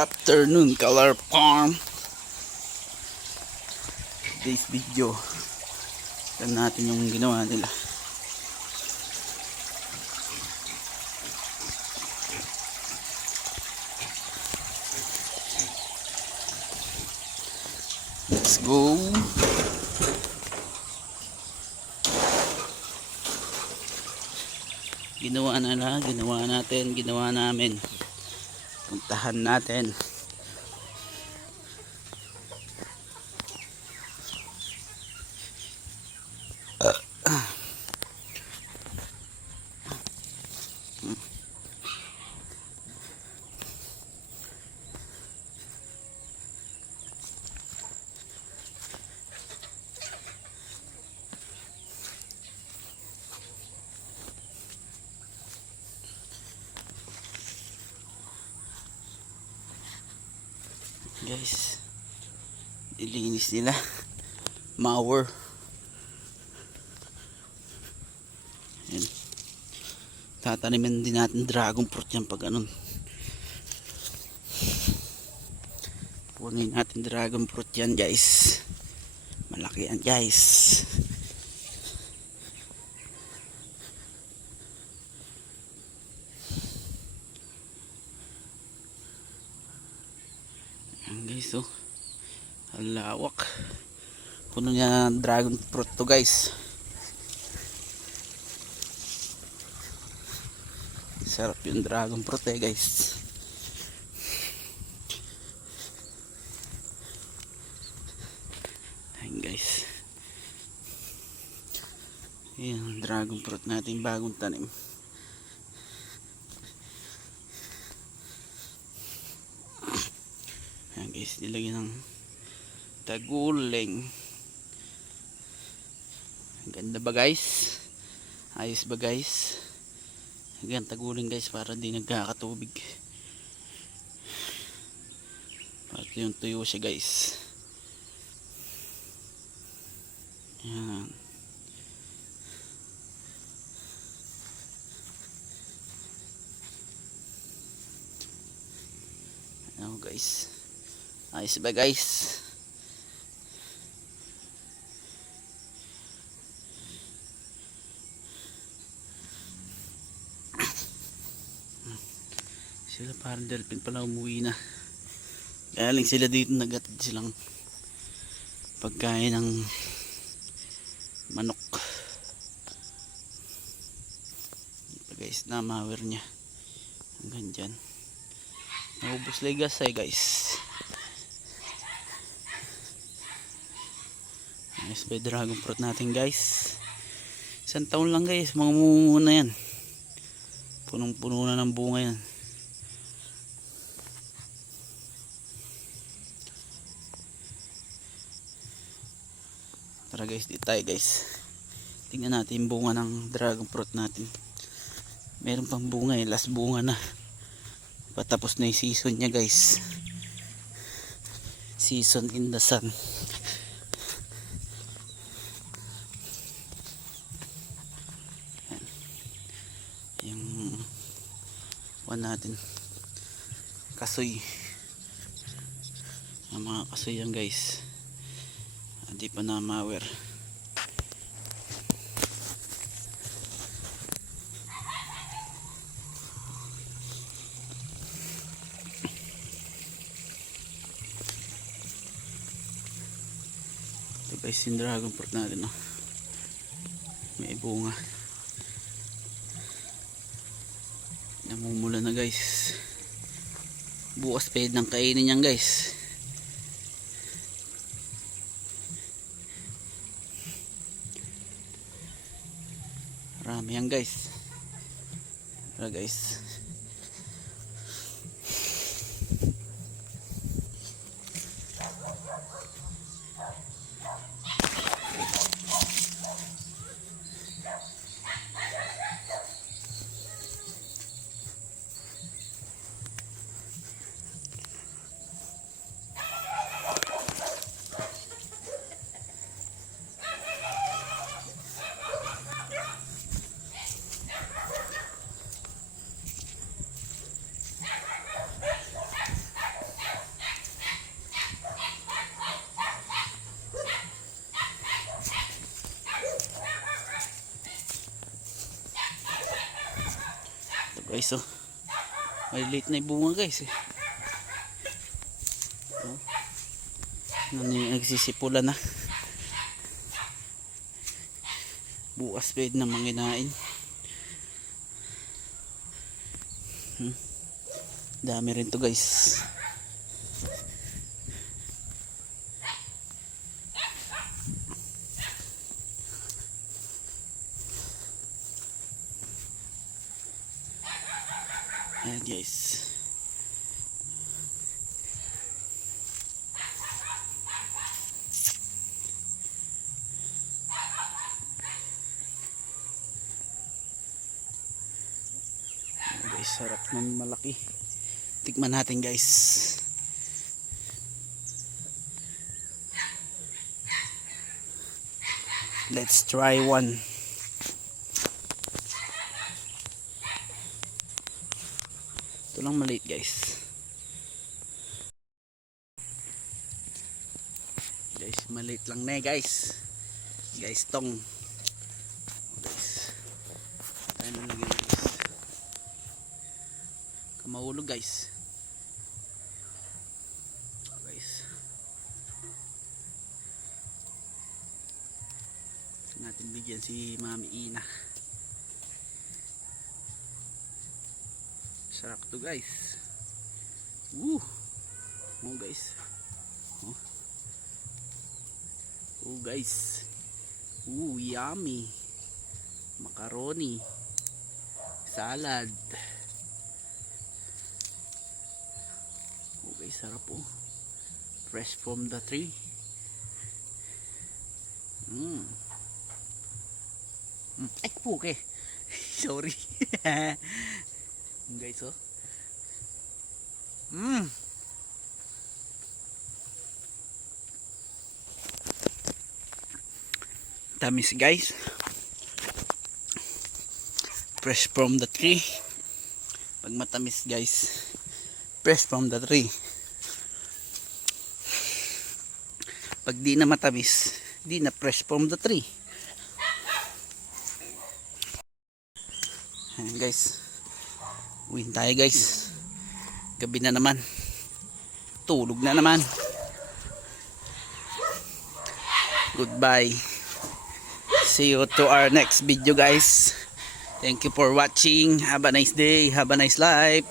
afternoon, Color Farm. Today's video, tignan natin yung ginawa nila. Let's go. Ginawa na, ginawa natin, ginawa namin. Puntahan natin. Guys, ilinis nila mower. Ayan. Tatanimin din natin dragon fruit yan pag anon. Punin natin dragon fruit yan guys. Malaki yan guys. Ayan guys, oh, ang lawak. Puno niya dragon fruit to guys. Sarap yung dragon fruit guys. Ayan guys, ayan dragon fruit natin, bagong tanim. Ayan guys, nilagyan ng taguling. Ang ganda ba guys? Ayos ba guys? Ayan, taguling guys, para di nagkakatubig. Para yung tuyo siya guys. Ayan. Ayan guys, ayos ba guys? Sila parang delphin pala, umuwi na. Galing sila dito, nagatid silang pagkain ng manok. Ito guys, namawer niya hanggang dyan. Naubos legas guys. Ayos ba yung dragon fruit natin guys? Isang taon lang guys, mga muna yan. Punong puno na ng bunga yan. Tara guys, dito tayo guys. Tingnan natin yung bunga ng dragon fruit natin. Meron pang bunga last bunga na. Patapos na yung season niya guys. Season in the sun. Yung one natin, kasoy. Ang mga kasoy yan guys, hindi pa na mawer. Ito guys yung dragon fruit natin, oh. May bunga, namumula na guys. Bukas pwede nang kainin yan guys. Marami yan guys. Tara guys. Guys, oh. Maliliit na yung bunga guys eh. Oh. Nagsisipulan na. Bukas pwede na manginain. Dami rin to guys. Ayan guys. Guys, sarap ng malaki. Tikman natin guys. Let's try one. Ito lang maliit guys. Guys, maliit lang na guys. Guys, tong. Guys. Tayo na lagyan guys. Kamahulog guys. Guys. Natin bigyan si Mami Ina. Sarap to guys. Woo! Oh guys. Oh. Oh guys. Ooh, yummy. Macaroni. Salad. Oh guys, sarap oh. Fresh from the tree. Ay, puke. Sorry. Guys, oh. Tamis guys. Fresh from the tree. Pag matamis guys, fresh from the tree. Pag di na matamis, di na fresh from the tree. Ayan guys, uwiin tayo guys. Gabi na naman, tulog na naman. Goodbye. See you to our next video guys. Thank you for watching. Have a nice day. Have a nice life.